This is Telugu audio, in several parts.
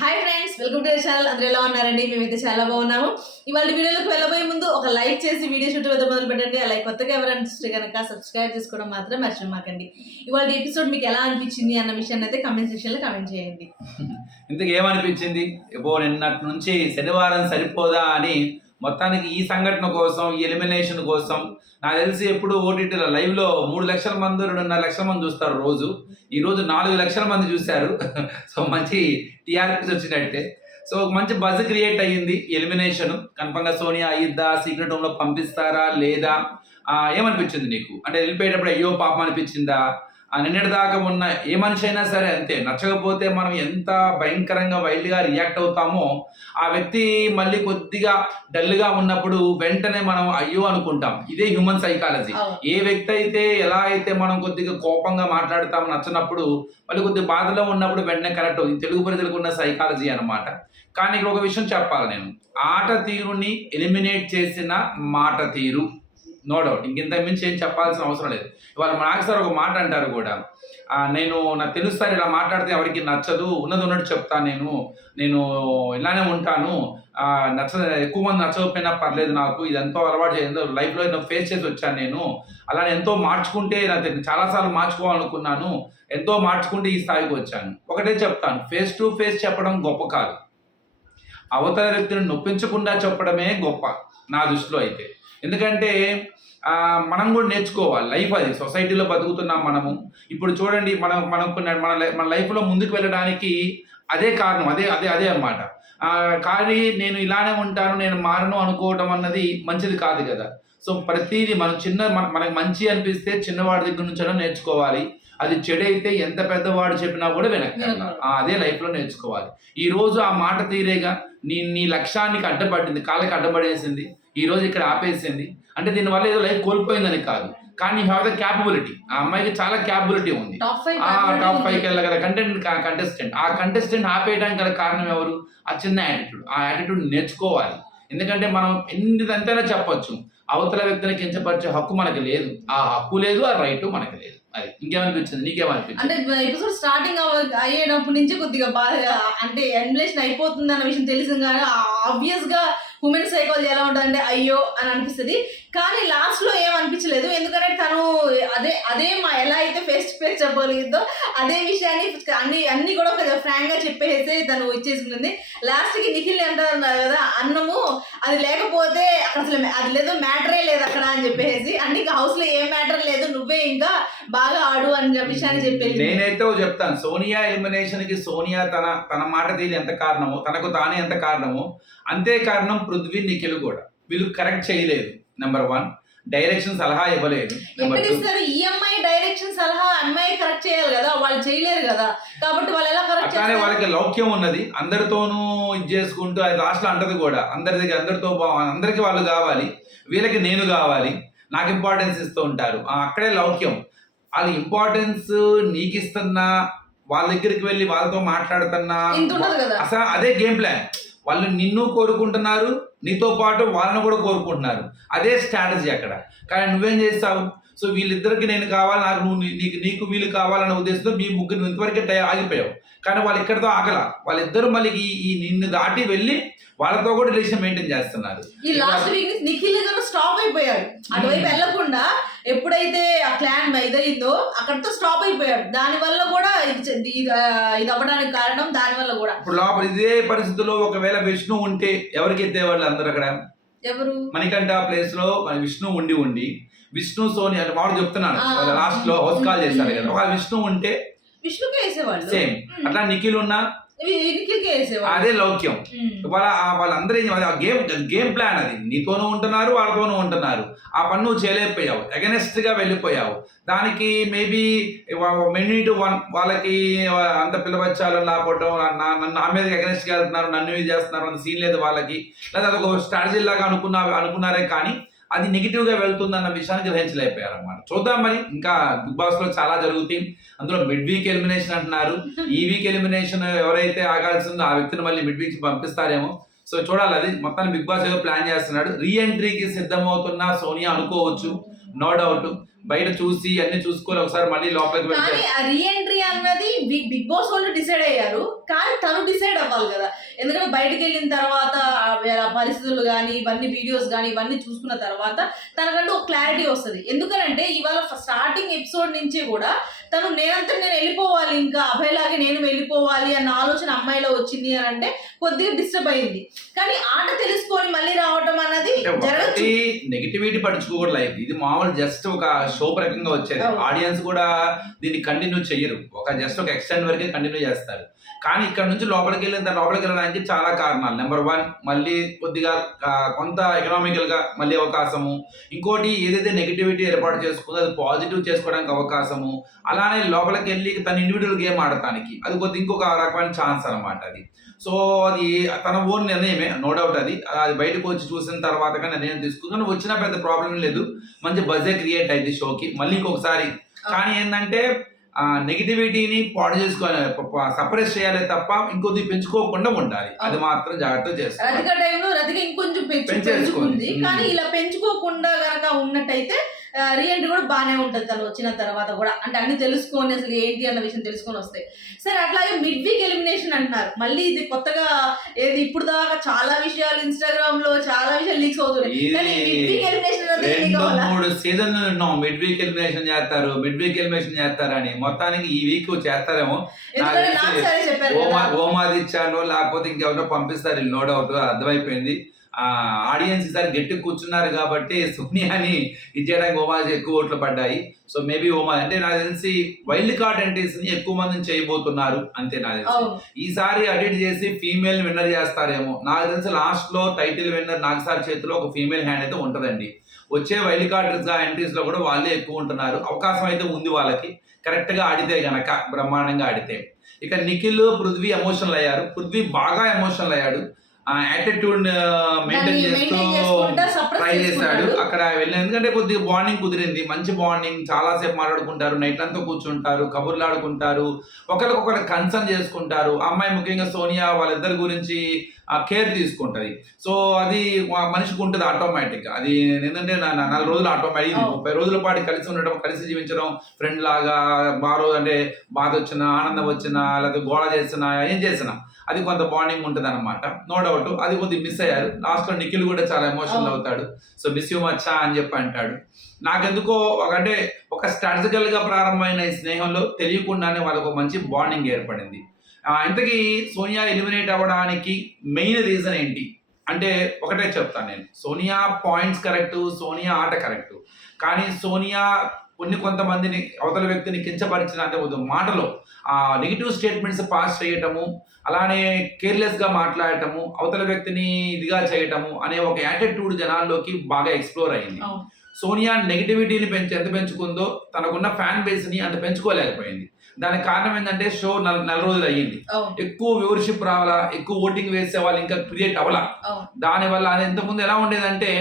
Hi friends, welcome to the channel. అందరూ ఎలా ఉన్నారండి? మేమైతే చాలా బాగున్నాము. ఇవాళ వీడియోలోకి వెళ్ళబోయే ముందు ఒక లైక్ చేసి వీడియో షూట్ వద్ద మొదలు పెట్టండి. అలాగే కొత్తగా ఎవరైనా చూస్తే కనుక సబ్స్క్రైబ్ చేసుకోవడం మాత్రం మర్చిపోమాకండి. ఇవాళ ఎపిసోడ్ మీకు ఎలా అనిపించింది అన్న విషయాన్ని అయితే కమెంట్ సెక్షన్లో కమెంట్ చేయండి. ఇంతకు ఏమనిపించింది? నిన్నటి నుంచి శనివారం సరిపోదా అని మొత్తానికి ఈ సంఘటన కోసం, ఈ ఎలిమినేషన్ కోసం నాకు తెలిసి ఎప్పుడు ఓటీటీలో లైవ్లో 3 లక్షల మంది 2.5 లక్షల మంది చూస్తారు రోజు. ఈరోజు 4 లక్షల మంది చూశారు. సో మంచి టీఆర్పీస్ వచ్చినట్టే. సో మంచి బజ్ క్రియేట్ అయ్యింది ఎలిమినేషన్. కన్ఫర్మ్గా సోనియా అయ్యిద్దా, సీక్రెట్ రూమ్లో పంపిస్తారా లేదా? ఏమనిపించింది నీకు? అంటే వెళ్ళిపోయేటప్పుడు అయ్యో పాపం అనిపించిందా? నిన్నటి దాకా ఉన్న ఏ మనిషి అయినా సరే అంతే, నచ్చకపోతే మనం ఎంత భయంకరంగా వైల్డ్గా రియాక్ట్ అవుతామో ఆ వ్యక్తి మళ్ళీ కొద్దిగా డల్గా ఉన్నప్పుడు వెంటనే మనం అయ్యో అనుకుంటాం. ఇదే హ్యూమన్ సైకాలజీ. ఏ వ్యక్తి అయితే ఎలా అయితే మనం కొద్దిగా కోపంగా మాట్లాడతాం నచ్చినప్పుడు మళ్ళీ కొద్దిగా బాధలో ఉన్నప్పుడు వెంటనే కరెక్ట్ అవుతుంది. తెలుగు ప్రజలకు ఉన్న సైకాలజీ అనమాట. కానీ ఇక్కడ ఒక విషయం చెప్పాలి నేను, ఆట తీరుని ఎలిమినేట్ చేసిన మాట తీరు నో డౌట్, ఇంకింత మించి ఏం చెప్పాల్సిన అవసరం లేదు. ఇవాళ నాకు సార్ ఒక మాట అంటారు కూడా, నాకు తెలుస్తాను ఇలా మాట్లాడితే ఎవరికి నచ్చదు, ఉన్నది ఉన్నట్టు చెప్తాను, నేను ఇలానే ఉంటాను, ఎక్కువ మంది నచ్చకపోయినా పర్లేదు, నాకు ఇది ఎంతో అలవాటు చేయందో లైఫ్లో ఎన్నో ఫేస్ చేసి వచ్చాను నేను, అలానే ఎంతో మార్చుకుంటే నాకు చాలాసార్లు మార్చుకోవాలనుకున్నాను, ఎంతో మార్చుకుంటే ఈ స్థాయికి వచ్చాను. ఒకటే చెప్తాను, ఫేస్ టు ఫేస్ చెప్పడం గొప్ప కాదు, అవతల వ్యక్తిని నొప్పించకుండా చెప్పడమే గొప్ప నా దృష్టిలో అయితే. ఎందుకంటే మనం కూడా నేర్చుకోవాలి. లైఫ్ అది, సొసైటీలో బతుకుతున్నాం మనము. ఇప్పుడు చూడండి, మన లైఫ్లో ముందుకు వెళ్ళడానికి అదే కారణం, అదే అన్నమాట. కానీ నేను ఇలానే ఉంటాను, నేను మారను అనుకోవడం అన్నది మంచిది కాదు కదా. సో ప్రతిదీ మనకు మంచి అనిపిస్తే చిన్నవాడి దగ్గర నుంచైనా నేర్చుకోవాలి. అది చెడైతే ఎంత పెద్దవాడు చెప్పినా కూడా వెనక్కి అదే లైఫ్లో నేర్చుకోవాలి. ఈ రోజు ఆ మాట తీరేగా నీ లక్ష్యానికి అడ్డపడింది, కాళ్ళకి అడ్డపడేసింది, ఈ రోజు ఇక్కడ ఆపేసింది అంటే దీనివల్ల ఏదో లైఫ్ కోల్పోయిందని కాదు, కానీ యూ హ్యావ్ ద క్యాపబిలిటీ. ఆ అమ్మాయికి చాలా క్యాపబిలిటీ ఉంది, టాప్ 5కి వెళ్ళగల కంటెస్టెంట్. ఆ కంటెస్టెంట్ ఆపేయడానికి గల కారణం ఎవరు? ఆ చిన్న యాటిట్యూడ్. ఆ యాటిట్యూడ్ నేర్చుకోవాలి. ఎందుకంటే మనం ఎంతైనా చెప్పొచ్చు, అవతల వ్యక్తిని కించపరిచే హక్కు మనకి లేదు. ఆ హక్కు లేదు, ఆ రైట్ మనకి లేదు. అది ఇంకేమనిపించింది? నీకేమనిపించింది? అంటే ఎపిసోడ్ స్టార్టింగ్ అయ్యేటప్పటి నుంచి కొద్దిగా బాగా అంటే ఎలిమినేషన్ అయిపోతుంది అన్న విషయం తెలిసింది, కానీ ఆబ్వియస్ గా హ్యూమన్ సైకాలజీ ఎలా ఉంటుందంటే అయ్యో అని అనిపిస్తుంది. కానీ లాస్ట్ లో ఏమనిపించలేదు, ఎందుకంటే తను అదే ఎలా అయితే ఫేస్ టు ఫేస్ చెప్పగలిగిందో అదే విషయాన్ని అన్ని కూడా ఒక ఫ్రాంక్ గా చెప్పేసి తను ఇచ్చేసుకుంది. లాస్ట్ కి నిఖిల్ అంటారు కదా, అన్నము అది లేకపోతే అక్కడ అసలు అది లేదో మ్యాటరే లేదు అక్కడ అని చెప్పేసి, అంటే ఇంకా హౌస్ లో ఏం మ్యాటర్ లేదు, నువ్వే ఇంకా బాగా ఆడు అని విషయాన్ని చెప్పేసి. నేనైతే చెప్తాను, సోనియా ఎలిమినేషన్ కి సోనియా తన మాట తీరు ఎంత కారణమో, తనకు తానే ఎంత కారణమో అంతే కారణం పృథ్వీ, నిఖిల్ కూడా. వీళ్ళు కరెక్ట్ చేయలేదు. నెంబర్ 1, డైరెక్షన్ సలహా ఇవ్వలేదు. ఈఎంఐ డైరెక్షన్ సలహా అమ్మాయి కరెక్ట్ చేయాలి కదా, వాళ్ళు చేయలేరు కదా, కాబట్టి వాళ్ళు ఎలా కరెక్ట్ చేయాలి? వాళ్ళకి లౌక్యం ఉన్నది, అందరితోనూ ఇది చేసుకుంటూ అది లాస్ట్ లో అంటది కూడా, అందరికి వాళ్ళు కావాలి, వీళ్ళకి నేను కావాలి, నాకు ఇంపార్టెన్స్ ఇస్తూ ఉంటారు. అక్కడే లౌక్యం. వాళ్ళ ఇంపార్టెన్స్ నీకు ఇస్తున్నా, వాళ్ళ దగ్గరికి వెళ్ళి వాళ్ళతో మాట్లాడుతున్నా, అసలు అదే గేమ్ ప్లాన్. వాళ్ళు నిన్ను కోరుకుంటున్నారు, నీతో పాటు వాళ్ళని కూడా కోరుకుంటున్నారు. అదే స్ట్రాటజీ అక్కడ. కానీ నువ్వేం చేస్తావు? సో వీళ్ళిద్దరికి నేను కావాలి, నీకు వీళ్ళు కావాలన్న ఉద్దేశంతో మీ ముగ్గురు ఇంతవరకే ఆగిపోయావు. కానీ వాళ్ళు ఇక్కడితో ఆగల, వాళ్ళిద్దరు మళ్ళీ ఈ నిన్ను దాటి వెళ్ళి వాళ్ళతో కూడా రిలేషన్ మెయింటైన్ చేస్తున్నారు. ఈ లాస్ట్ వీక్ నిఖిల్ స్టాప్ అయిపోయాడు, అటువైపు వెళ్లకుండా ఎప్పుడైతే ఆ క్లాన్ ఇదైందో అక్కడితో స్టాప్ అయిపోయాడు. దాని వల్ల కూడా ఇది అవ్వడానికి కారణం దాని వల్ల కూడా. ఇప్పుడు లోపల ఇదే పరిస్థితుల్లో ఒకవేళ విష్ణు ఉంటే ఎవరికి ఎత్తేవాళ్ళు అందరు అక్కడ? ఎవరు? మణికంఠ ప్లేస్ లో విష్ణు ఉండి విష్ణు సోని అంటే వాడు చెప్తున్నాను, లాస్ట్ లో హౌస్ కాల్ చేశారు కదా, ఒక విష్ణు ఉంటే విష్ణుకే వేసేవాళ్ళు. సేమ్ అట్లా నిఖిల్ ఉన్నా అదే లౌక్యం. వాళ్ళందరూ గేమ్ ప్లాన్ అది. నీతోనూ ఉంటున్నారు, వాళ్ళతోనూ ఉంటున్నారు. ఆ పని నువ్వు చేయలేకపోయావు, అగెనెస్ట్ గా వెళ్ళిపోయావు. దానికి మేబీ మినిట్ 1 వాళ్ళకి అంత పిల్లబచ్చాలని లేకపోవటం, నా మీద అగెనెస్ట్ గా వెళ్తున్నారు, నన్ను ఇది చేస్తున్నారు అంత సీన్ లేదు వాళ్ళకి, లేదా అదొక స్ట్రాటజీ లాగా అనుకున్నారే కానీ అది నెగిటివ్ గా వెళ్తుందన్న విషయాన్ని గ్రహించలేకపోయారు అన్నమాట. చూద్దాం మరి, ఇంకా బిగ్ బాస్ లో చాలా జరుగుతాయి. అందులో మిడ్ వీక్ ఎలిమినేషన్ అంటున్నారు. ఈ వీక్ ఎలిమినేషన్ ఎవరైతే ఆగాల్సిందో ఆ వ్యక్తిని మళ్ళీ మిడ్ వీక్ పంపిస్తారేమో. సో చూడాలి, అది మొత్తాన్ని బిగ్ బాస్ ఏదో ప్లాన్ చేస్తున్నాడు. రీ ఎంట్రీకి సిద్ధమవుతున్న సోనియా అనుకోవచ్చు, నో డౌట్. బయట చూసి అన్ని చూసుకొని ఒకసారి మళ్ళీ లోపలికి వెళ్తే కానీ ఆ రీఎంట్రీ అన్నది బిగ్ బాస్ వాళ్ళు డిసైడ్ అయ్యారు, కానీ తను డిసైడ్ అవ్వాలి కదా. ఎందుకంటే బయటకు వెళ్ళిన తర్వాత ఆ పరిస్థితులు కానీ ఇవన్నీ వీడియోస్ కానీ ఇవన్నీ చూసుకున్న తర్వాత తనకంటూ ఒక క్లారిటీ వస్తుంది. ఎందుకనంటే ఇవాళ స్టార్టింగ్ ఎపిసోడ్ నుంచి కూడా తను నేనంతా నేను వెళ్ళిపోవాలి, ఇంకా అభయలాగే నేను వెళ్ళిపోవాలి అన్న ఆలోచన అమ్మాయిలో వచ్చింది అని అంటే కొద్దిగా డిస్టర్బ్ అయింది. కానీ ఆట తెలుసుకొని మళ్ళీ రావటం అన్నది జరగచ్చు. నెగిటివిటీ పడుచుకోకూడదు లైఫ్. ఇది మామూలు జస్ట్ ఒక షో రకంగా వచ్చేది. ఆడియన్స్ కూడా దీన్ని కంటిన్యూ చెయ్యరు, జస్ట్ ఒక ఎక్స్టెండ్ వరకే కంటిన్యూ చేస్తారు. కానీ ఇక్కడ నుంచి లోపలికి వెళ్ళడానికి చాలా కారణాలు. నెంబర్ 1, మళ్ళీ కొద్దిగా కొంత ఎకనామికల్ గా మళ్ళీ అవకాశము. ఇంకోటి ఏదైతే నెగిటివిటీ ఏర్పాటు చేసుకుందో అది పాజిటివ్ చేసుకోవడానికి అవకాశము. అలానే లోపలికి వెళ్ళి తన ఇండివిజువల్ గేమ్ ఆడటానికి అది ఇంకొక రకమైన ఛాన్స్ అనమాట అది. సో అది తన ఓన్ నిర్ణయమే, నో డౌట్. అది బయటకు వచ్చి చూసిన తర్వాత కానీ నిర్ణయం తీసుకుని వచ్చినా పెద్ద ప్రాబ్లం లేదు. మంచి బజే క్రియేట్ అయింది షోకి మళ్ళీ ఇంకొకసారి. కానీ ఏంటంటే నెగిటివిటీని పాడు చేసుకోవాలి, సపరేట్ చేయాలి తప్ప ఇంకొద్ది పెంచుకోకుండా ఉండాలి. అది మాత్రం జాగ్రత్త చేస్తారు. రతిక టైంలో రతిక ఇంకొంచెం పెంచుకుంది, కానీ ఇలా పెంచుకోకుండా గనక ఉన్నట్టయితే రియంట్ కూడా బాగానే ఉంటుంది. తను వచ్చిన తర్వాత కూడా అంటే అన్ని తెలుసుకొని అసలు ఏంటి అన్న విషయం తెలుసుకొని వస్తాయి. సరే, అట్లాగే మిడ్ వీక్ ఎలిమినేషన్ అంటున్నారు. మళ్ళీ ఇది కొత్తగా ఏది ఇప్పుడు దాకా చాలా విషయాలు ఇన్స్టాగ్రామ్ లో చాలా విషయాలు లీక్స్ అవుతున్నాయి. కానీ మిడ్ వీక్ ఎలిమినేషన్ 2-3 సీజన్లు ఉన్నాం. మిడ్ వీక్ ఎలిమినేషన్ చేస్తారు అని మొత్తానికి ఈ వీక్ చేస్తారేమో. ఓమాదిచ్చాను లేకపోతే ఇంకెవరో పంపిస్తారు, నో డౌట్. అర్థమైపోయింది. ఆడియన్స్ ఈసారి గట్టి కూర్చున్నారు కాబట్టి సోనియాని ఇచ్చేయడానికి ఓమాజ్ ఎక్కువ ఓట్లు పడ్డాయి. సో మేబీ ఓమా అంటే నాకు తెలిసి వైల్డ్ కార్డ్ ఎంట్రీస్ ని ఎక్కువ మందిని చేయబోతున్నారు అంతే నాకు తెలిసి. ఈసారి అడిట్ చేసి ఫీమేల్ విన్నర్ చేస్తారేమో. నాకు తెలిసి లాస్ట్ లో టైటిల్ విన్నర్ నాగసారి చేతిలో ఒక ఫీమేల్ హ్యాండ్ అయితే ఉంటదండి. వచ్చే వైల్డ్ కార్డ్ ఎంట్రీస్ లో కూడా వాళ్ళే ఎక్కువ ఉంటున్నారు. అవకాశం అయితే ఉంది వాళ్ళకి, కరెక్ట్ గా ఆడితే గనక, బ్రహ్మాండంగా ఆడితే. ఇక నిఖిల్, పృథ్వీ ఎమోషనల్ అయ్యారు. పృథ్వీ బాగా ఎమోషనల్ అయ్యాడు. యాటిట్యూడ్ మెయింటైన్ చేస్తూ ట్రై చేశాడు అక్కడ వెళ్ళిన. ఎందుకంటే కొద్దిగా బాండింగ్ కుదిరింది, మంచి బాండింగ్. చాలాసేపు మాట్లాడుకుంటారు, నైట్ అంతా కూర్చుంటారు, కబుర్లు ఆడుకుంటారు, ఒకరికొకరు కన్సర్న్ చేసుకుంటారు. అమ్మాయి ముఖ్యంగా సోనియా వాళ్ళిద్దరి గురించి కేర్ తీసుకుంటది. సో అది మనిషికి ఉంటుంది ఆటోమేటిక్. అది ఏంటంటే 4 రోజులు ఆటోమేటిక్, 30 రోజుల పాటు కలిసి ఉండడం, కలిసి జీవించడం, ఫ్రెండ్ లాగా. అంటే బాధ వచ్చినా, ఆనందం వచ్చినా, లేకపోతే గోళ చేసినా, ఏం చేసినా అది కొంత బాండింగ్ ఉంటుంది అనమాట. నో డౌట్ అది కొద్దిగా మిస్ అయ్యారు. లాస్ట్ లో నిఖిల్ కూడా చాలా ఎమోషనల్ అవుతాడు. సో మిస్ యూ మచ్చా అని చెప్పి అంటాడు. నాకెందుకో అంటే ఒక స్ట్రాటజికల్ గా ప్రారంభమైన ఈ స్నేహంలో తెలియకుండానే వాళ్ళకు మంచి బాండింగ్ ఏర్పడింది. ఇంతకీ సోనియా ఎలిమినేట్ అవ్వడానికి మెయిన్ రీజన్ ఏంటి అంటే ఒకటే చెప్తాను నేను. సోనియా పాయింట్స్ కరెక్ట్, సోనియా ఆట కరెక్ట్. కానీ సోనియా కొంతమందిని, అవతల వ్యక్తిని కించపరిచిన అంటే మాటలో నెగిటివ్ స్టేట్మెంట్స్ పాస్ చేయటము, అలానే కేర్లెస్ గా మాట్లాడటము, అవతల వ్యక్తిని ఇదిగా చేయటము అనే ఒక యాటిట్యూడ్ జనాల్లోకి బాగా ఎక్స్ప్లోర్ అయింది. సోనియా నెగిటివిటీని ఎంత పెంచుకుందో తనకున్న ఫ్యాన్ బేస్ ని అంత పెంచుకోలేకపోయింది. దానికి కారణం ఏంటంటే షో 4 రోజులు అయ్యింది. ఎక్కువ వ్యూవర్షిప్ రావాలా, ఎక్కువ ఓటింగ్ వేసే వాళ్ళు ఇంకా క్రియేట్ అవ్వాలా. దానివల్ల అది ఇంతకుముందు ఎలా ఉండేదంటే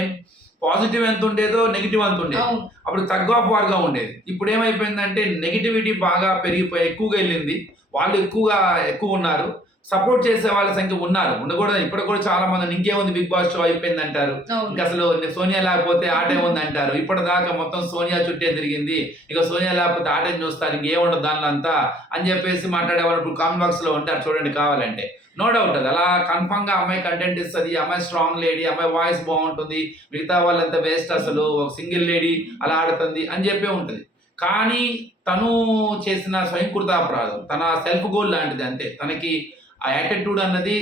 పాజిటివ్ ఎంత ఉండేదో నెగిటివ్ అంత ఉండేది. అప్పుడు తగ్ ఆఫ్ వార్ గా ఉండేది. ఇప్పుడు ఏమైపోయిందంటే నెగిటివిటీ బాగా పెరిగిపోయి ఎక్కువగా వెళ్ళింది. వాళ్ళు ఎక్కువ ఉన్నారు, సపోర్ట్ చేసే వాళ్ళ సంఖ్య ఉండకూడదు. ఇప్పుడు కూడా చాలా మంది ఇంకేముంది బిగ్ బాస్ షో అయిపోయింది అంటారు. ఇంకా అసలు సోనియా లేకపోతే ఆటే ఉంది అంటారు. ఇప్పటిదాకా మొత్తం సోనియా చుట్టే తిరిగింది, ఇక సోనియా లేకపోతే ఆటని చూస్తారు, ఇంకేముండదు దానిలో అంతా అని చెప్పేసి మాట్లాడే వాళ్ళు ఇప్పుడు కామెంట్ బాక్స్ లో ఉంటారు చూడండి కావాలంటే. నో డౌట్ అది అలా కన్ఫర్మ్ గా అమ్మాయి కంటెంట్ ఇస్తుంది, అమ్మాయి స్ట్రాంగ్ లేడీ, అమ్మాయి వాయిస్ బాగుంటుంది, మిగతా వాళ్ళంతా వేస్ట్, అసలు ఒక సింగిల్ లేడీ అలా ఆడుతుంది అని చెప్పే ఉంటుంది. కానీ తను చేసిన స్వయంకృత అపరాధం, తన సెల్ఫ్ గోల్ లాంటిది అంతే. తనకి ఆ యాటిట్యూడ్ అన్నది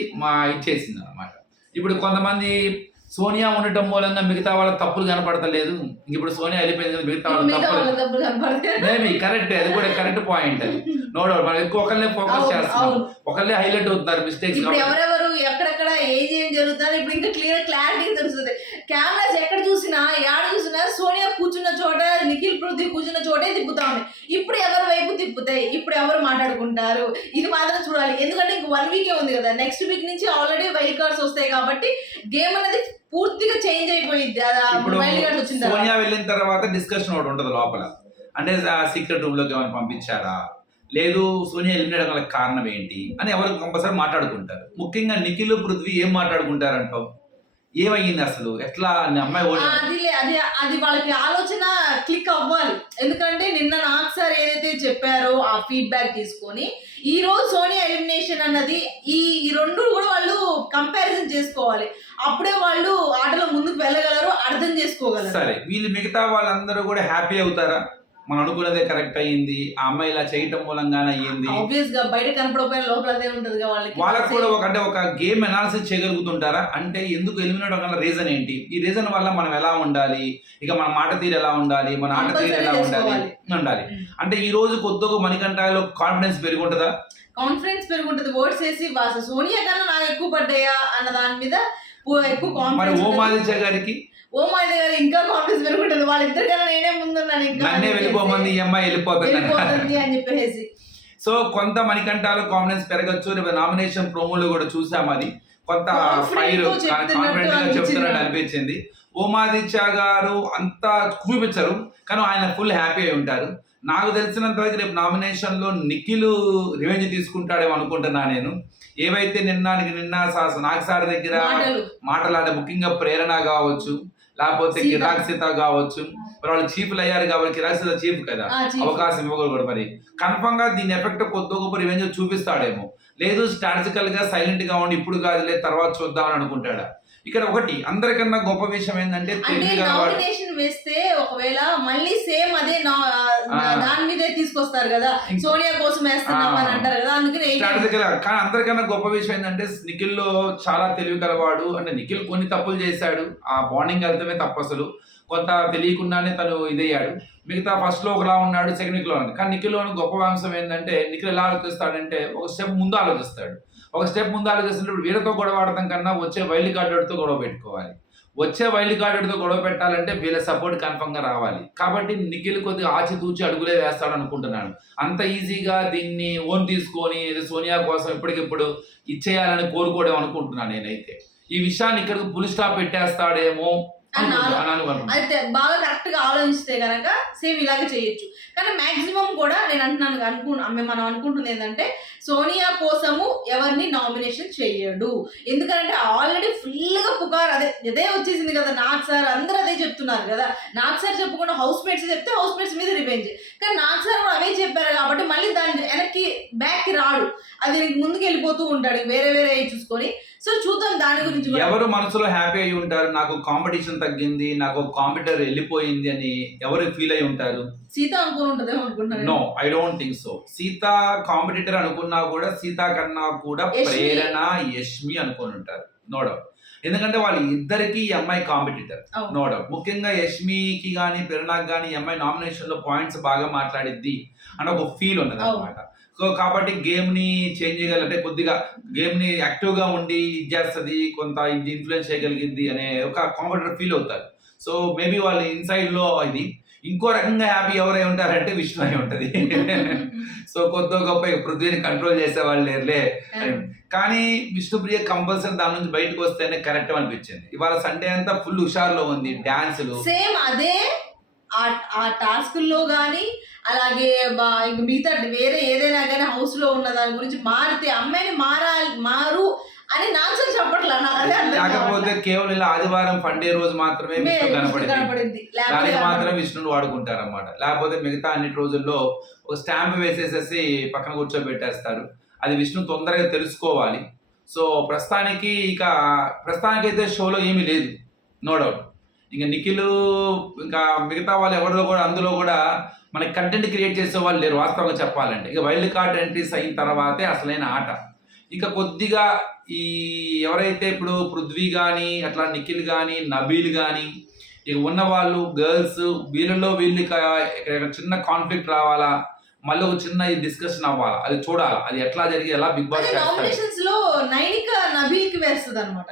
ఇచ్చేసింది అనమాట. ఇప్పుడు కొంతమంది సోనియా ఉండటం మూలంగా మిగతా వాళ్ళ తప్పులు కనపడతలేదు, ఇప్పుడు సోనియా వెళ్ళిపోయింది కదా మిగతా వాళ్ళ తప్పులు మేబీ కరెక్ట్, అది కూడా కరెక్ట్ పాయింట్. అది నో డౌట్ మనం ఎక్కువ ఒకళ్ళే ఫోకస్ చేస్తున్నాం, ఒకళ్ళే హైలైట్ అవుతున్నారు మిస్టేక్స్. ఎవరెవరు ఎక్కడెక్కడ ఏం జరుగుతుందో ఇప్పుడు ఇంకా క్లారిటీ తెలుస్తుంది. కెమెరాస్ ఎక్కడ చూసినా సోనియా కూర్చున్న చోట, నిఖిల్ పృథ్వీ కూర్చున్న చోటే తిప్పుతాము. ఇప్పుడు ఎవరి వైపు తిప్పుతాయి, ఇప్పుడు ఎవరు మాట్లాడుకుంటారు, ఇది మాత్రం చూడాలి. ఎందుకంటే ఇంక 1 వీకే ఉంది కదా, నెక్స్ట్ వీక్ నుంచి ఆల్రెడీ వైల్డ్ కార్డ్స్ వస్తాయి కాబట్టి గేమ్ అనేది పూర్తిగా చేంజ్ అయిపోయింది. సోనియా వెళ్ళిన తర్వాత డిస్కషన్ ఒకటి ఉంటుంది లోపల, అంటే సీక్రెట్ రూమ్ లోకి ఏమైనా పంపించారా, లేదు సోనియా ఎలిమినేట్ అవ్వడానికి కారణం ఏంటి అని ఎవరు కంపల్సరీ మాట్లాడుకుంటారు. ముఖ్యంగా నిఖిల్ పృథ్వీ ఏం మాట్లాడుకుంటారంటావు? ఏమయ్యింది అసలు, ఎట్లా అమ్మాయి ఓడి అది వాళ్ళకి ఆలోచన క్లిక్ అవ్వాలి. ఎందుకంటే నిన్న నాకు సార్ ఏదైతే చెప్పారో ఆ ఫీడ్బ్యాక్ తీసుకొని ఈ రోజు సోనియా ఎలిమినేషన్ అన్నది ఈ రెండు కూడా వాళ్ళు కంపారిజన్ చేసుకోవాలి. అప్పుడే వాళ్ళు ఆటలో ముందుకు వెళ్ళగలరు, అర్థం చేసుకోగలరు. సరే, వీళ్ళు మిగతా వాళ్ళందరూ కూడా హ్యాపీ అవుతారా? మనం అనుకున్నదే కరెక్ట్ అయ్యింది, ఆ అమ్మాయి ఇలా చేయటం మూలంగానే అయ్యింది. ఆబ్వియస్ గా బయట కనపడకపోయిన లోపల అదే ఉంటది వాళ్ళకి కూడా ఒక గేమ్ అనాలిసిస్ చేయగలుగుతుంటారా? అంటే ఎందుకు ఎలిమినేట్ అవ్వగల రీజన్ ఏంటి, ఈ రీజన్ వల్ల మనం ఎలా ఉండాలి, ఇక మన మాట తీరు ఎలా ఉండాలి, మన ఆట తీరు ఎలా ఉండాలి. అంటే ఈ రోజు కొద్దిగా మణికంఠలో కాన్ఫిడెన్స్ పెరుగుంటుందా? కాన్ఫిడెన్స్ పెరుగుంటది. ఓట్స్ వేసి సోనియా కన్నా నాకు ఎక్కువ పడ్డాయా అన్న దాని మీద ఎక్కువ కాన్ఫిడెన్స్. ఓం ఆదిత్య గారికి ఇంకా కాన్ఫిడెన్స్ పెరుగుంటది. వాళ్ళిద్దరికన్నా నేనే ముందున్నాను, నన్నే వెళ్ళిపోమంది, ఈ అమ్మాయి వెళ్ళిపోతుంది అని చెప్పేసి. సో కొంత మణికంఠలో కాన్ఫిడెన్స్ పెరగచ్చు. రేపు నామినేషన్ ప్రోమోలో కూడా చూసాం, అది కొంత ఫైర్ కాన్ఫిడెంట్ గా చెప్తున్నట్టు అనిపించింది. ఓమాదిత్య గారు అంతా చూపించరు, కానీ ఆయన ఫుల్ హ్యాపీ అయి ఉంటారు. నాకు తెలిసినంత వరకు రేపు నామినేషన్ లో నిఖిల్ రివెంజ్ తీసుకుంటాడేమో అనుకుంటున్నా నేను. ఏవైతే నిన్న నాగ్ సార్ దగ్గర మాటలాడే, ముఖ్యంగా ప్రేరణ కావచ్చు, లేకపోతే కిరాక్ సీత కావచ్చు, వాళ్ళు చీఫ్లు అయ్యారు కాబట్టి కిరాక్ సీత చీఫ్ కదా, అవకాశం ఇవ్వకూడదు. మరి కన్ఫర్మ్ గా దీని ఎఫెక్ట్ కొద్ది గొప్ప రివెంజ్ చూపిస్తాడేమో, లేదు స్ట్రాటజికల్ గా సైలెంట్ గా ఉండి ఇప్పుడు కాదులే తర్వాత చూద్దామని అనుకుంటాడా. ఇక్కడ ఒకటి అందరికన్నా గొప్ప విషయం ఏంటంటే నామినేషన్ వేస్తే ఒకవేళ మళ్ళీ సేమ్ అదే దాని మీదే తీసుకొస్తారు కదా, సోనియా కోసం వేస్తున్నాం అని అంటారు కదా, అందుకని స్ట్రాటజికల్. కానీ అందరికన్నా గొప్ప విషయం ఏంటంటే నిఖిల్ లో చాలా తెలివి కలవాడు. అంటే నిఖిల్ కొన్ని తప్పులు చేశాడు, ఆ బాండింగ్ వెళ్తమే తప్పు, అసలు కొంత తెలియకుండానే తను ఇదయ్యాడు. మిగతా ఫస్ట్ లో ఒకలా ఉన్నాడు, సెకండ్ వీక్ లో ఉన్నాడు. కానీ నిఖిల్ లోని గొప్ప అంశం ఏంటంటే నిఖిల్ ఎలా ఆలోచిస్తాడంటే ఒక స్టెప్ ముందు ఆలోచిస్తాడు. ఒక స్టెప్ ముందు ఆలోచిస్తున్నప్పుడు వీళ్ళతో గొడవ ఆడటం కన్నా వచ్చే వైల్డ్ కార్డుతో గొడవ పెట్టుకోవాలి. వచ్చే వైల్డ్ కార్డుతో గొడవ పెట్టాలంటే వీళ్ళ సపోర్ట్ కన్ఫర్మ్ గా రావాలి. కాబట్టి నిఖిల్ కొద్దిగా ఆచితూచి అడుగులే వేస్తాడు అనుకుంటున్నాను. అంత ఈజీగా దీన్ని ఓన్ తీసుకొని సోనియా కోసం ఇప్పటికిప్పుడు ఇచ్చేయాలని కోరుకోవడం అనుకుంటున్నాను నేనైతే. ఈ విషయాన్ని ఇక్కడికి ఫుల్ స్టాప్ పెట్టేస్తాడేమో అయితే బాగా కరెక్ట్ గా ఆలోచిస్తే గనక సేమ్ ఇలాగే చేయొచ్చు. కానీ మాక్సిమం కూడా నేను మనం అనుకుంటుంది ఏంటంటే సోనియా కోసము ఎవరిని నామినేషన్ చెయ్యడు. ఎందుకంటే ఆల్రెడీ ఫుల్ గా పుకార్ అదే వచ్చేసింది కదా. నాగ్ సార్ అందరూ అదే చెప్తున్నారు కదా. నాగ్ సార్ చెప్పకుండా హౌస్ మేట్స్ చెప్తే హౌస్ మేట్స్ మీద రివెంజ్. కానీ నాగ్ సార్ కూడా అవే చెప్పారు కాబట్టి మళ్ళీ దాని వెనక్కి బ్యాక్ కి రాడు, అది ముందుకు వెళ్ళిపోతూ ఉంటాడు వేరే చూసుకొని. సో చూద్దాం దాని గురించి. ఎవరు మనసులో హ్యాపీ అయి ఉంటారు, నాకు కాంపిటీషన్ తగ్గింది, నాకు కాంపిటీటర్ వెళ్ళిపోయింది అని ఎవరు ఫీల్ అయి ఉంటారు? సీత అనుకుంటుందేమో అనుకుంటున్నాను. No, I don't think so. Sita competitor అనుకున్నా కూడా సీత కన్నా కూడా ప్రేరణ, యష్మి అనుకుని ఉంటారు, నో డౌట్. ఎందుకంటే వాళ్ళు ఇద్దరికి ఈ అమ్మాయి కాంపిటీటర్, నో డౌట్. ముఖ్యంగా యష్మికి కానీ ప్రేరణకి కానీ ఈ అమ్మాయి నామినేషన్ లో పాయింట్స్ బాగా మాట్లాడిద్ది అని ఒక ఫీల్ ఉన్నది అనమాట. సో కాబట్టి గేమ్ ని చేంజ్ చేయగలంటే కొద్దిగా గేమ్ ని యాక్టివ్ గా ఉండి ఇచ్చేస్తుంది, కొంత ఇది ఇన్ఫ్లుయెన్స్ చేయగలిగింది అనే ఒక కాంపిటీటర్ ఫీల్ అవుతారు. సో మేబీ వాళ్ళ ఇన్సైడ్ లో ఇది. ఇంకో రకంగా హ్యాపీ ఎవరై ఉంటారంటే విష్ణు అయి ఉంటది. సో కొద్ది గొప్ప పృథ్వీని కంట్రోల్ చేసే వాళ్ళు లేరులే. కానీ విష్ణుప్రియ కంపల్సరీ దాని నుంచి బయటకు వస్తేనే కరెక్ట్ అనిపించింది. ఇవాళ సండే అంతా ఫుల్ హుషారులో ఉంది, డాన్సులు సేమ్ అదే ఆ టాస్కుల్లో కానీ అలాగే మిగతా వేరే ఏదైనా కానీ హౌస్ లో ఉన్న దాని గురించి మారితే అమ్మాయిని మారు అని నాకు చెప్పట్లా. కాకపోతే కేవలం ఇలా ఆదివారం ఫండే రోజు మాత్రమే విష్ణు కనపడింది, దానికి మాత్రం విష్ణుని వాడుకుంటారు అన్నమాట. లేకపోతే మిగతా అన్నిటి రోజుల్లో ఒక స్టాంప్ వేసేసేసి పక్కన కూర్చోబెట్టేస్తారు. అది విష్ణు తొందరగా తెలుసుకోవాలి. సో ప్రస్తుతానికైతే షోలో ఏమీ లేదు, నో డౌట్. ఇంకా నిఖిల్ ఇంకా మిగతా వాళ్ళు ఎవరిలో కూడా అందులో కూడా మనకి కంటెంట్ క్రియేట్ చేసే వాళ్ళు లేరు వాస్తవంగా చెప్పాలంటే. ఇక వైల్డ్ కార్డ్ ఎంట్రీస్ అయిన తర్వాతే అసలైన ఆట. ఇక కొద్దిగా ఈ ఎవరైతే ఇప్పుడు పృథ్వీ కానీ అట్లా నిఖిల్ కానీ నబీల్ కానీ ఇక ఉన్న వాళ్ళు గర్ల్స్ వీళ్ళలో వీళ్ళు ఇక్కడ చిన్న కాన్ఫ్లిక్ట్ రావాలా, మళ్ళీ ఒక చిన్న డిస్కషన్ అవ్వాలా, అది చూడాలా అది ఎట్లా జరిగి ఎలా బిగ్ బాస్ నామినేషన్స్ లో నైనిక నబీల్ కి వేస్తుంది అనమాట.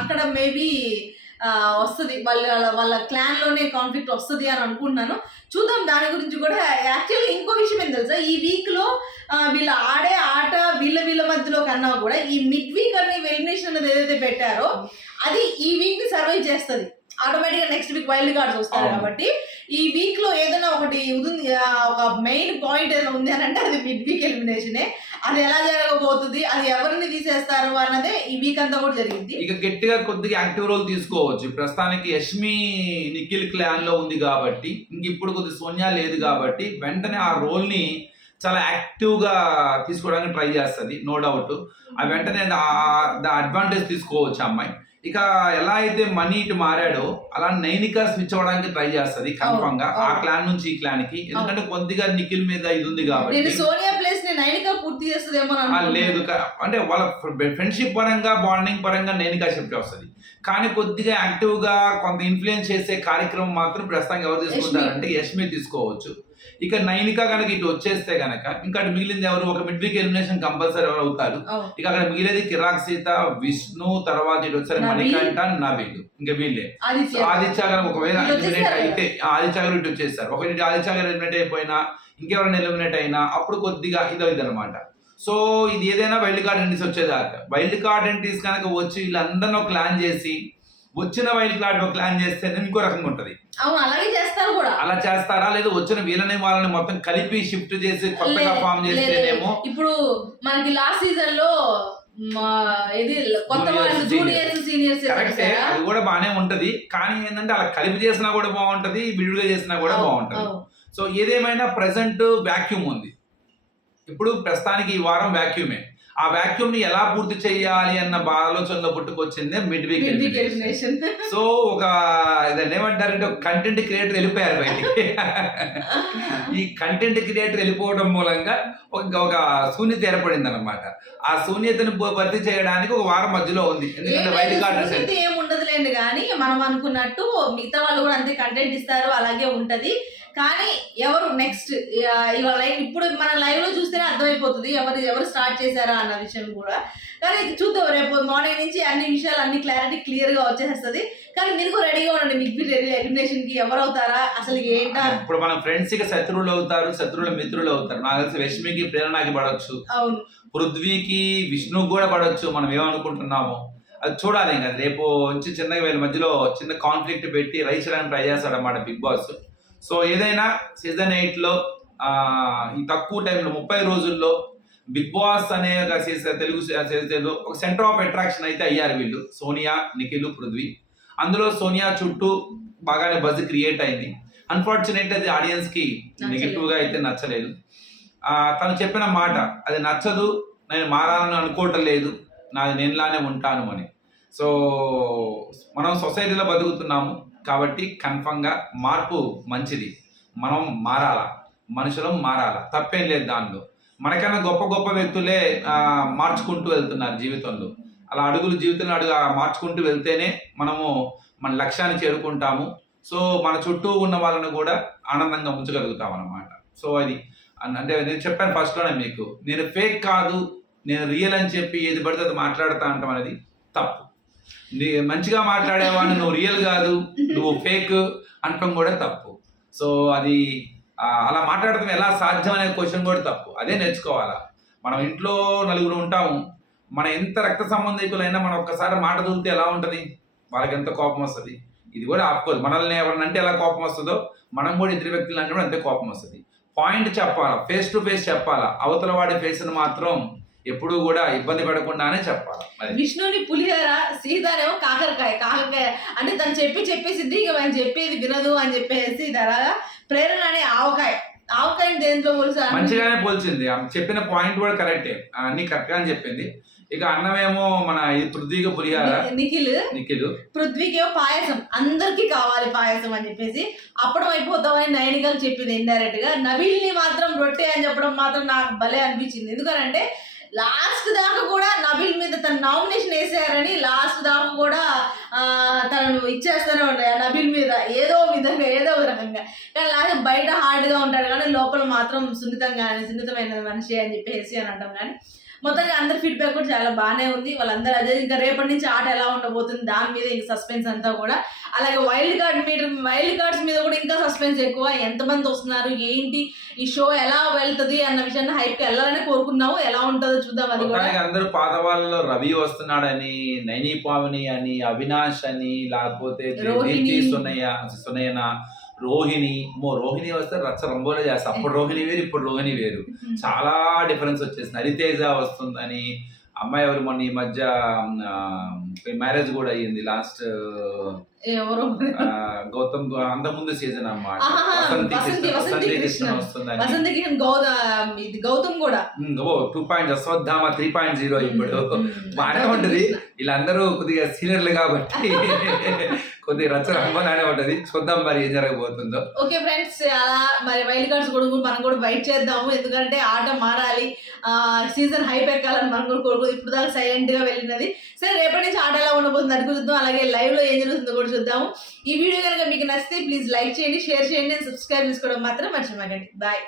అక్కడ మేబీ వస్తుంది, వాళ్ళ క్లాన్ లోనే కాన్ఫ్లిక్ట్ వస్తుంది అని అనుకుంటున్నాను. చూద్దాం దాని గురించి కూడా. యాక్చువల్గా ఇంకో విషయం ఏం తెలుసా, ఈ వీక్ లో వీళ్ళు ఆడే ఆట వీళ్ళ మధ్యలో కన్నా కూడా ఈ మిడ్ వీక్ అనే ఎలిమినేషన్ అనేది ఏదైతే పెట్టారో అది ఈ వీక్ ని సర్వైవ్ చేస్తుంది. ఆటోమేటిక్ గా నెక్స్ట్ వీక్ వైల్డ్ కార్డ్స్ వస్తాయి కాబట్టి ఈ వీక్ లో ఏదైనా ఒకటి ఉంది, ఒక మెయిన్ పాయింట్ ఏదైనా ఉంది అని అంటే అది మిడ్ వీక్ ఎలిమినేషనే. అది ఎలా జరగబోతుంది, అది ఎవరిని తీసేస్తారు అన్నదే ఈ వీక్ అంతా కూడా జరిగింది. ఇక గట్టిగా కొద్దిగా యాక్టివ్ రోల్ తీసుకోవచ్చు. ప్రస్తుతానికి యష్మి నిఖిల్ క్లాన్ లో ఉంది కాబట్టి, ఇంక ఇప్పుడు కొద్ది సోనియా లేదు కాబట్టి వెంటనే ఆ రోల్ ని చాలా యాక్టివ్ గా తీసుకోవడానికి ట్రై చేస్తుంది, నో డౌట్. ఆ వెంటనే అడ్వాంటేజ్ తీసుకోవచ్చు అమ్మాయి. ఇక ఎలా అయితే మనీ ఇటు మారాడో అలా నైనిక స్విచ్ అవ్వడానికి ట్రై చేస్తుంది కన్ఫర్మ్ గా, ఆ క్లాన్ నుంచి ఈ క్లాన్ కి. ఎందుకంటే కొద్దిగా నిఖిల్ మీద ఇది ఉంది కాబట్టి. సోనియా ప్లేస్ నైనిక పూర్తి చేస్తుందేమో లేదు, అంటే వాళ్ళ ఫ్రెండ్షిప్ పరంగా బాండింగ్ పరంగా నైనిక షిఫ్ట్ వస్తుంది. కానీ కొద్దిగా యాక్టివ్ గా కొంత ఇన్ఫ్లుయెన్స్ చేసే కార్యక్రమం మాత్రం ప్రస్తుతానికి ఎవరు తీసుకుంటారంటే యష్మి తీసుకోవచ్చు. ఇక నైనిక కనుక ఇటు వచ్చేస్తే కనుక ఇంకా మిగిలింది ఎవరు, ఒక మిడ్ వీక్ ఎలిమినేషన్ కంపల్సరీ ఎవరు అవుతారు. ఇక అక్కడ మిగిలేది కిరాక్ సీత, విష్ణు, తర్వాత ఇటు వచ్చారు మణికంఠ, నవీన్, ఇంకా వీళ్ళే. ఆదిత్య గారు ఒకవేళ ఎలిమినేట్ అయితే ఆదిత్య గారు ఇటు వచ్చేస్తారు. ఒకవేళ ఆదిత్య గారు ఎలిమినేట్ అయిపోయినా ఇంకెవరైనా ఎలిమినేట్ అయినా అప్పుడు కొద్దిగా ఇది అనమాట. సో ఇది ఏదైనా వైల్డ్ కార్డ్ ఎంట్రీస్ వచ్చేదాకా, వైల్డ్ కార్డ్ ఎంట్రీస్ కనుక వచ్చి వీళ్ళందరినో ప్లాన్ చేసి వచ్చిన వైల్డ్ కార్డ్ ప్లాన్ చేస్తే ఇంకో రకంగా ఉంటది. అలాగే చేస్తారు కూడా. అలా చేస్తారా లేదా వచ్చిన వీళ్ళని వాళ్ళని మొత్తం కలిపి షిఫ్ట్ చేసి కొత్తగా ఫామ్ చేస్తేనేమో. ఇప్పుడు మనకి లాస్ట్ సీజన్ లో ఇది కొత్త జూనియర్స్ సీనియర్స్ కరెక్టే, అది కూడా బానే ఉంటది. కానీ ఏంటంటే అలా కలిపి చేసినా కూడా బాగుంటది, విడిగా చేసినా కూడా బాగుంటది. సో ఏదేమైనా ప్రెసెంట్ వ్యాక్యూమ్ ఉంది. ఇప్పుడు ప్రస్తుతానికి ఈ వారం వ్యాక్యూమే. ఆ వ్యాక్యూమ్ ని ఎలా పూర్తి చేయాలి అన్న ఆలోచనలో పుట్టుకొచ్చిందే మిడ్ వీక్ ఎలిమినేషన్. సో ఒక ఇదంటే ఏమంటారంటే ఒక కంటెంట్ క్రియేటర్ వెళ్ళిపోయారు బయటికి. ఈ కంటెంట్ క్రియేటర్ వెళ్ళిపోవడం మూలంగా ఒక శూన్యత ఏర్పడింది అనమాట. ఆ శూన్యతను భర్తీ చేయడానికి ఒక వారం మధ్యలో ఉంది. ఎందుకంటే వైల్డ్ కార్డ్ ఏముండదులేండి, కానీ మనం అనుకున్నట్టు మిగతా వాళ్ళు కూడా అంతే కంటెంట్ ఇస్తారు, అలాగే ఉంటది. కానీ ఎవరు నెక్స్ట్ ఇవాళ ఇప్పుడు మన లైవ్ లో చూస్తేనే అర్థమైపోతుంది ఎవరు స్టార్ట్ చేశారా అన్న విషయం కూడా. కానీ చూద్దాం, రేపు మార్నింగ్ నుంచి అన్ని విషయాలు అన్ని క్లారిటీ క్లియర్ గా వచ్చేస్తుంది. కానీ మీరు కూడా రెడీగా ఉండండి, బిగ్ బి ఎలిమినేషన్ కి ఎవరు అవుతారా అసలు ఏంటా. ఇప్పుడు మన ఫ్రెండ్స్ కి శత్రువులు అవుతారు, శత్రువుల మిత్రులు అవుతారు. నాకు తెలిసి రష్మికి ప్రేరణకి పడవచ్చు, అవును, పృథ్వీకి విష్ణుకి కూడా పడవచ్చు. మనం ఏమనుకుంటున్నామో అది చూడాలి. ఇంకా రేపు నుంచి చిన్నగా వీళ్ళ మధ్యలో చిన్న కాన్ఫ్లిక్ట్ పెట్టి రైస్ చేయడానికి ట్రై చేస్తాడు అన్నమాట బిగ్ బాస్. సో ఏదైనా సీజన్ 8లో ఈ తక్కువ టైంలో 30 రోజుల్లో బిగ్ బాస్ అనే ఒక తెలుగు సీజన్లో ఒక సెంటర్ ఆఫ్ అట్రాక్షన్ అయితే అయ్యారు వీళ్ళు, సోనియా, నిఖిల్, పృథ్వీ. అందులో సోనియా చుట్టూ బాగానే బజ్ క్రియేట్ అయింది. అన్ఫార్చునేట్ అది ఆడియన్స్ కి నెగిటివ్ గా అయితే నచ్చలేదు. తను చెప్పిన మాట అది నచ్చదు, నేను మారాలని అనుకోవటం లేదు, నాది నేనులానే ఉంటాను అని. సో మనం సొసైటీలో బతుకుతున్నాము కాబట్టి కన్ఫర్మ్గా మార్పు మంచిది. మనం మారాలా, మనుషులం మారాలా, తప్పేం లేదు దానిలో. మనకన్నా గొప్ప గొప్ప వ్యక్తులే మార్చుకుంటూ వెళ్తున్నారు జీవితంలో. అలా అడుగులు జీవితంలో మార్చుకుంటూ వెళ్తేనే మనము మన లక్ష్యాన్ని చేరుకుంటాము. సో మన చుట్టూ ఉన్న వాళ్ళని కూడా ఆనందంగా ఉంచగలుగుతాం అన్నమాట. సో అది అంటే నేను చెప్పాను ఫస్ట్లోనే మీకు, నేను ఫేక్ కాదు, నేను రియల్ అని చెప్పి ఏది పడితే అది మాట్లాడుతా అంటాం అనేది తప్పు. మంచిగా మాట్లాడేవాడిని నువ్వు రియల్ కాదు, నువ్వు ఫేక్ అంటాం కూడా తప్పు. సో అది అలా మాట్లాడటం ఎలా సాధ్యం అనే క్వశ్చన్ కూడా తప్పు. అదే నేర్చుకోవాలా. మనం ఇంట్లో నలుగురు ఉంటాము, మన ఎంత రక్త సంబంధికులైనా మనం ఒక్కసారి మాట దూరితే ఎలా ఉంటుంది, వాళ్ళకి ఎంత కోపం వస్తుంది. ఇది కూడా ఆపుకోదు. మనల్ని ఎవరినంటే ఎలా కోపం వస్తుందో మనం కూడా ఇద్దరు వ్యక్తులు అంటే కూడా అంతే కోపం వస్తుంది. పాయింట్ చెప్పాలా, ఫేస్ టు ఫేస్ చెప్పాలా. అవతల వాడి ఫేస్ని మాత్రం ఎప్పుడు కూడా ఇబ్బంది పడకుండానే చెప్పాలి. విష్ణుని పులిహోర, సీతానేమో కాకరకాయ అంటే తను చెప్పేసిద్ది, ఇక ఆయన చెప్పేది వినదు అని చెప్పేసి అలాగా ప్రేరణ అనే ఆవకాయని దేంట్లో మంచిగానే పోల్చింది. చెప్పిన పాయింట్ కూడా కరెక్టే, అన్ని కరెక్ట్ గా అని చెప్పింది. ఇక అన్నమేమో మన పృథ్వీకి పులిహార, నిఖిల్ పృథ్వీకేమో పాయసం, అందరికి కావాలి పాయసం అని చెప్పేసి అప్పడం అయిపోతామని నైనికలు చెప్పింది ఇండైరెక్ట్ గా. నబీల్ని మాత్రం రొట్టె అని చెప్పడం మాత్రం నాకు భలే అనిపించింది. ఎందుకంటే లాస్ట్ దాకా కూడా నబీల్ మీద తన నామినేషన్ వేసారని లాస్ట్ దాకా కూడా తనను ఇచ్చేస్తూనే ఉంటాయి నబీల్ మీద ఏదో విధంగా ఏదో ఒక రకంగా. కానీ లాస్ట్ బయట హార్డ్గా ఉంటాడు కానీ లోపల మాత్రం సున్నితమైన మనిషి అని చెప్పేసి అని అంటాం. కానీ మొత్తంగా అందరి ఫీడ్బ్యాక్ కూడా చాలా బాగానే ఉంది. వాళ్ళందరూ అదే ఇంకా రేపటి నుంచి ఆట ఎలా ఉండబోతుంది దాని మీద ఇంకా సస్పెన్స్ అంతా కూడా. అలాగే వైల్డ్ కార్డ్స్ మీద కూడా ఇంకా సస్పెన్స్ ఎక్కువ. ఎంతమంది వస్తున్నారు, ఏంటి, ఈ షో ఎలా వెళ్తుంది అన్న విషయాన్ని హైప్ కి వెళ్ళాలని కోరుకున్నాము. ఎలా ఉంటుందో చూద్దాం. అది కూడా అందరూ పాత వాళ్ళలో రవి వస్తున్నాడని, నైని పావని అని, అవినాష్ అని, లేకపోతే దీప్తి సునయన, రోహిణి వస్తే రచ్చ రంబోలే చేస్తారు. అప్పుడు రోహిణి వేరు, ఇప్పుడు రోహిణి వేరు. చాలా డిఫరెన్స్ వచ్చేసింది. హరితేజ వస్తుందని, అమ్మాయి ఎవరు మొన్న ఈ మధ్య మ్యారేజ్ కూడా అయ్యింది లాస్ట్, ఎవరు గౌతమ్ అంతకుముందు సీజన్ అన్నమాట. వసంతి కృష్ణ వస్తుందని, గౌతమ్ కూడా 2. అశ్వత్థామ 3.0 ఇప్పుడు బాగానే ఉంటది. వీళ్ళందరూ కొద్దిగా సీనియర్లు కాబట్టి కొద్దిగా రచ్చ రంగంలానే ఉంటది. చూద్దాం మరి ఏం జరగబోతుందో. ఓకే ఫ్రెండ్స్, అలా మరి వైల్డ్ కార్డ్స్ కూడా మనం కూడా వెయిట్ చేద్దాము. ఎందుకంటే ఆట మారాలి, సీజన్ హైప్ ఎక్కాలని మనం కూడా కోరుకో. ఇప్పుడు దాకా సైలెంట్ గా వెళ్ళినది. సరే, రేపటి నుంచి ఆట ఎలా ఉండబోతుంది అది చూద్దాం. అలాగే లైవ్ లో ఏం జరుగుతుందో కూడా చూద్దాము. ఈ వీడియో కనుక మీకు నచ్చితే ప్లీజ్ లైక్ చేయండి, షేర్ చేయండి, సబ్స్క్రైబ్ చేసుకోవడం మాత్రం మర్చిపోకండి. బాయ్.